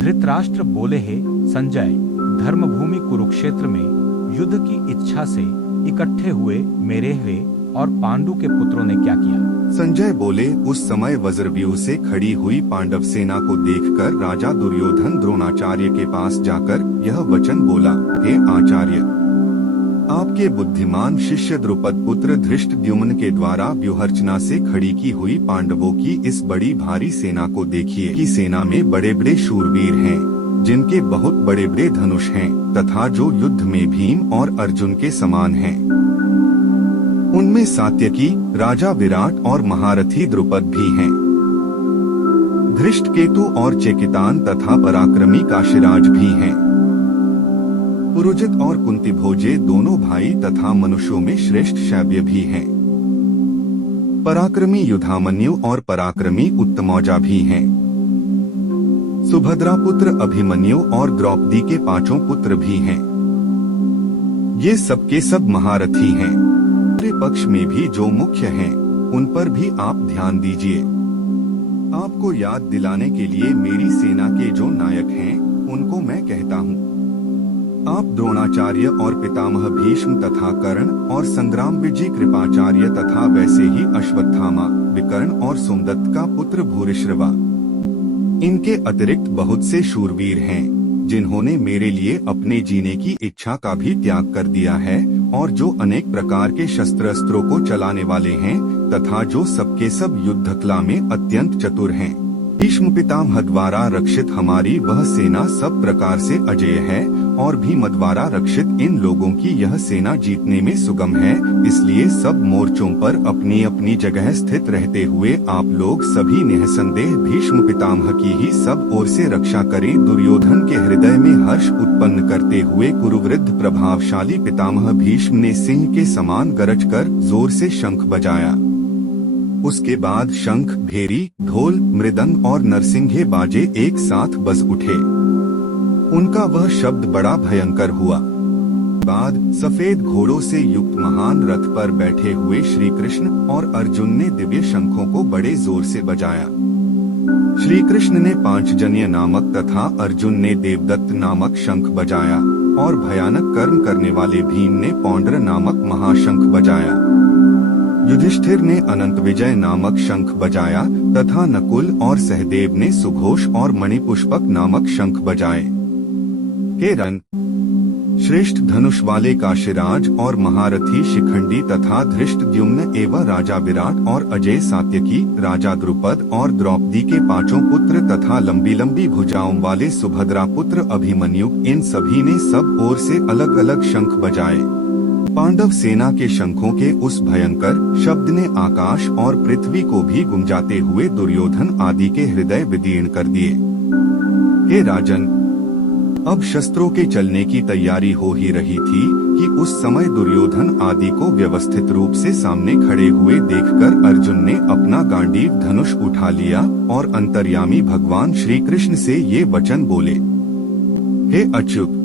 धृतराष्ट्र बोले, हे संजय, धर्मभूमि कुरुक्षेत्र में युद्ध की इच्छा से इकट्ठे हुए मेरे हुए और पांडु के पुत्रों ने क्या किया? संजय बोले, उस समय वज्रव्यूह से खड़ी हुई पांडव सेना को देखकर राजा दुर्योधन द्रोणाचार्य के पास जाकर यह वचन बोला, हे आचार्य, आपके बुद्धिमान शिष्य द्रुपद पुत्र धृष्टद्युम्न के द्वारा व्यूहरचना से खड़ी की हुई पांडवों की इस बड़ी भारी सेना को देखिए कि सेना में बड़े बड़े शूरवीर हैं, जिनके बहुत बड़े बड़े धनुष हैं तथा जो युद्ध में भीम और अर्जुन के समान हैं। उनमें सात्यकी, राजा विराट और महारथी द्रुपद भी हैं। धृष्टकेतु और चेकितान तथा पराक्रमी काशीराज भी हैं। पुरुजित और कुंतीभोजे दोनों भाई तथा मनुष्यों में श्रेष्ठ शैब्य भी हैं। पराक्रमी युधामन्यु और पराक्रमी उत्तमौजा भी हैं। सुभद्रा पुत्र अभिमन्यु और द्रौपदी के 5 पुत्र भी हैं। ये सबके सब महारथी हैं। दूसरे पक्ष में भी जो मुख्य हैं, उन पर भी आप ध्यान दीजिए। आपको याद दिलाने के लिए मेरी सेना के जो नायक हैं, उनको मैं कहता हूँ। आप द्रोणाचार्य और पितामह भीष्म तथा कर्ण और संग्राम विजय कृपाचार्य तथा वैसे ही अश्वत्थामा, विकर्ण और सोमदत्त का पुत्र भूरिश्रवा। इनके अतिरिक्त बहुत से शूरवीर हैं, जिन्होंने मेरे लिए अपने जीने की इच्छा का भी त्याग कर दिया है और जो अनेक प्रकार के शस्त्र अस्त्रों को चलाने वाले हैं तथा जो सबके सब युद्ध कला में अत्यंत चतुर हैं। भीष्म पितामह द्वारा रक्षित हमारी वह सेना सब प्रकार से अजेय है और भीम द्वारा रक्षित इन लोगों की यह सेना जीतने में सुगम है। इसलिए सब मोर्चों पर अपनी अपनी जगह स्थित रहते हुए आप लोग सभी निःसंदेह भीष्म पितामह की ही सब ओर से रक्षा करें। दुर्योधन के हृदय में हर्ष उत्पन्न करते हुए कुरुवृद्ध प्रभावशाली पितामह भीष्म ने सिंह के समान गरज कर जोर से शंख बजाया। उसके बाद शंख, भेरी, ढोल, मृदंग और नरसिंघे बाजे एक साथ बज उठे। उनका वह शब्द बड़ा भयंकर हुआ। बाद सफेद घोड़ों से युक्त महान रथ पर बैठे हुए श्री कृष्ण और अर्जुन ने दिव्य शंखों को बड़े जोर से बजाया। श्री कृष्ण ने पांचजन्य नामक तथा अर्जुन ने देवदत्त नामक शंख बजाया और भयानक कर्म करने वाले भीम ने पौंड्र नामक महाशंख बजाया। युधिष्ठिर ने अनंत विजय नामक शंख बजाया तथा नकुल और सहदेव ने सुघोष और मणिपुष्पक नामक शंख बजाए। हे रन, श्रेष्ठ धनुष वाले काशीराज और महारथी शिखंडी तथा धृष्टद्युम्न एवं राजा विराट और अजय सात्यकी, राजा द्रुपद और द्रौपदी के 5 पुत्र तथा लंबी लंबी भुजाओं वाले सुभद्रा पुत्र अभिमन्यु, इन सभी ने सब ओर से अलग अलग शंख बजाए। पांडव सेना के शंखों के उस भयंकर शब्द ने आकाश और पृथ्वी को भी गुंजाते हुए दुर्योधन आदि के हृदय विदीर्ण कर दिए। हे राजन, अब शस्त्रों के चलने की तैयारी हो ही रही थी कि उस समय दुर्योधन आदि को व्यवस्थित रूप से सामने खड़े हुए देखकर अर्जुन ने अपना गांडीव धनुष उठा लिया और अंतर्यामी भगवान श्री कृष्ण से ये वचन बोले, हे अच्युत,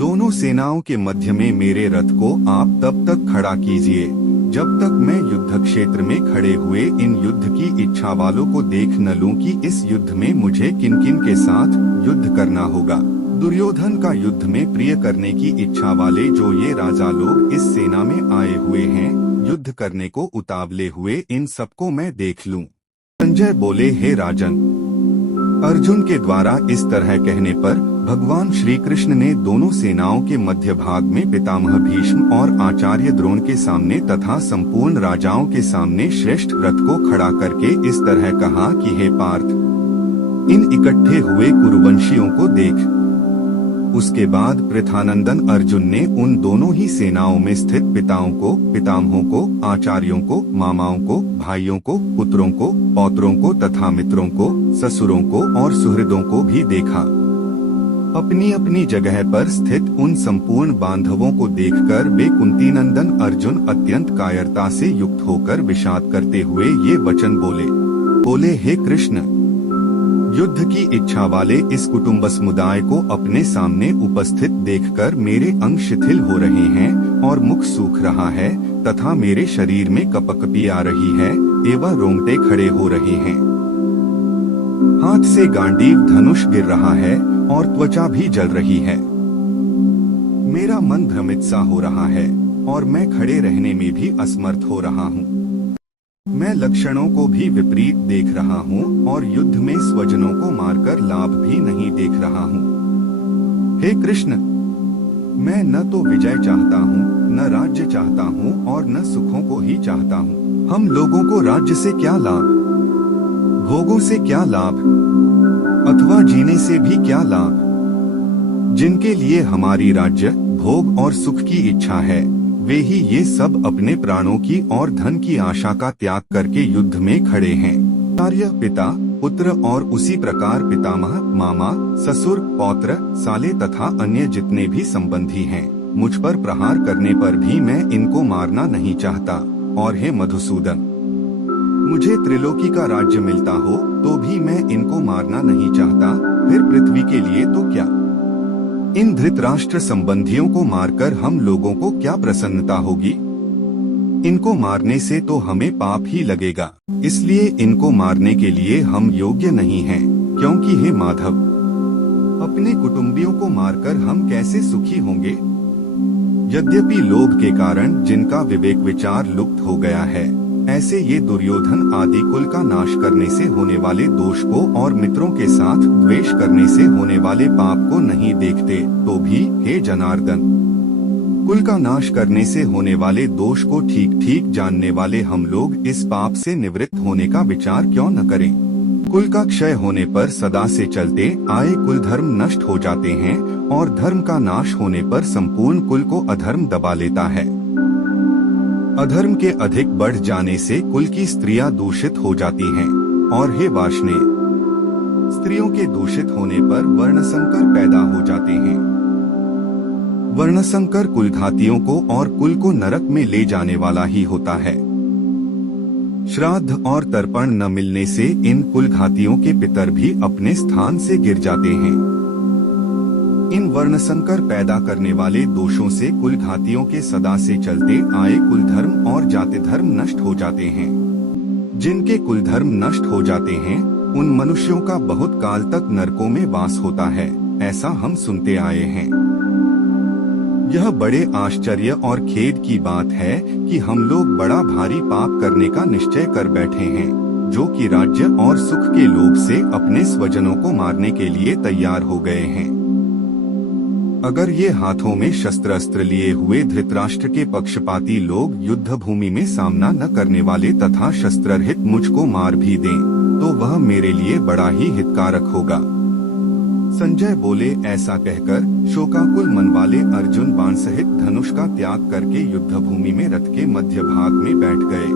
दोनों सेनाओं के मध्य में मेरे रथ को आप तब तक खड़ा कीजिए जब तक मैं युद्ध क्षेत्र में खड़े हुए इन युद्ध की इच्छा वालों को देख न लूं कि इस युद्ध में मुझे किन किन के साथ युद्ध करना होगा। दुर्योधन का युद्ध में प्रिय करने की इच्छा वाले जो ये राजा लोग इस सेना में आए हुए हैं, युद्ध करने को उतावले हुए इन सबको मैं देख लूं। संजय बोले, हे राजन, अर्जुन के द्वारा इस तरह कहने पर भगवान श्री कृष्ण ने दोनों सेनाओं के मध्य भाग में पितामह भीष्म और आचार्य द्रोण के सामने तथा संपूर्ण राजाओं के सामने श्रेष्ठ रथ को खड़ा करके इस तरह कहा कि हे पार्थ, इन इकट्ठे हुए कुरुवंशियों को देख। उसके बाद पृथानंदन अर्जुन ने उन दोनों ही सेनाओं में स्थित पिताओं को, पितामहों को, आचार्यों को, मामाओं को, भाइयों को, पुत्रों को, पौत्रों को तथा मित्रों को, ससुरों को और सुहृदों को भी देखा। अपनी अपनी जगह पर स्थित उन संपूर्ण बांधवों को देखकर वे कुंती नंदन अर्जुन अत्यंत कायरता से युक्त होकर विषाद करते हुए ये वचन बोले, हे कृष्ण, युद्ध की इच्छा वाले इस कुटुंब समुदाय को अपने सामने उपस्थित देखकर मेरे अंग शिथिल हो रहे हैं और मुख सूख रहा है। तथा मेरे शरीर में कपकपी आ रही है एवं रोंगटे खड़े हो रहे हैं। हाथ से गांडीव धनुष गिर रहा है और त्वचा भी जल रही है। मेरा मन भ्रमित सा हो रहा है और मैं खड़े रहने में भी असमर्थ हो रहा हूँ। मैं लक्षणों को भी विपरीत देख रहा हूँ और युद्ध में स्वजनों को मारकर लाभ भी नहीं देख रहा हूँ। हे कृष्ण, मैं न तो विजय चाहता हूँ, न राज्य चाहता हूँ और न सुखों को ही चाहता हूँ। हम लोगों को राज्य से क्या लाभ, भोगों से क्या लाभ, अथवा जीने से भी क्या लाभ? जिनके लिए हमारी राज्य, भोग और सुख की इच्छा है, वे ही ये सब अपने प्राणों की और धन की आशा का त्याग करके युद्ध में खड़े हैं। कार्य, पिता, पुत्र और उसी प्रकार पितामह, मामा, ससुर, पौत्र, साले तथा अन्य जितने भी संबंधी हैं, मुझ पर प्रहार करने पर भी मैं इनको मारना नहीं चाहता। और हे मधुसूदन, मुझे त्रिलोकी का राज्य मिलता हो तो भी मैं इनको मारना नहीं चाहता, फिर पृथ्वी के लिए तो क्या? इन धृतराष्ट्र संबंधियों को मारकर हम लोगों को क्या प्रसन्नता होगी? इनको मारने से तो हमें पाप ही लगेगा, इसलिए इनको मारने के लिए हम योग्य नहीं हैं, क्योंकि हे माधव, अपने कुटुंबियों को मारकर हम कैसे सुखी होंगे? यद्यपि लोभ के कारण जिनका विवेक विचार लुप्त हो गया है, ऐसे ये दुर्योधन आदि कुल का नाश करने से होने वाले दोष को और मित्रों के साथ द्वेष करने से होने वाले पाप को नहीं देखते, तो भी हे जनार्दन, कुल का नाश करने से होने वाले दोष को ठीक ठीक जानने वाले हम लोग इस पाप से निवृत्त होने का विचार क्यों न करें? कुल का क्षय होने पर सदा से चलते आए कुल धर्म नष्ट हो जाते हैं और धर्म का नाश होने पर संपूर्ण कुल को अधर्म दबा लेता है। अधर्म के अधिक बढ़ जाने से कुल की स्त्रियां दूषित हो जाती हैं और हे वार्ष्णेय, स्त्रियों के दूषित होने पर वर्णसंकर पैदा हो जाते हैं। वर्णसंकर कुलघातियों को और कुल को नरक में ले जाने वाला ही होता है। श्राद्ध और तर्पण न मिलने से इन कुलघातियों के पितर भी अपने स्थान से गिर जाते हैं। इन वर्णसंकर पैदा करने वाले दोषों से कुलघातियों के सदा से चलते आए कुल धर्म और जाति धर्म नष्ट हो जाते हैं। जिनके कुल धर्म नष्ट हो जाते हैं, उन मनुष्यों का बहुत काल तक नरकों में वास होता है, ऐसा हम सुनते आए हैं। यह बड़े आश्चर्य और खेद की बात है कि हम लोग बड़ा भारी पाप करने का निश्चय कर बैठे हैं, जो कि राज्य और सुख के लोभ से अपने स्वजनों को मारने के लिए तैयार हो गए हैं। अगर ये हाथों में शस्त्र अस्त्र लिए हुए धृतराष्ट्र के पक्षपाती लोग युद्ध भूमि में सामना न करने वाले तथा शस्त्ररहित मुझको मार भी दें, तो वह मेरे लिए बड़ा ही हितकारक होगा। संजय बोले, ऐसा कहकर शोकाकुल मन वाले अर्जुन बाण सहित धनुष का त्याग करके युद्ध भूमि में रथ के मध्य भाग में बैठ गए।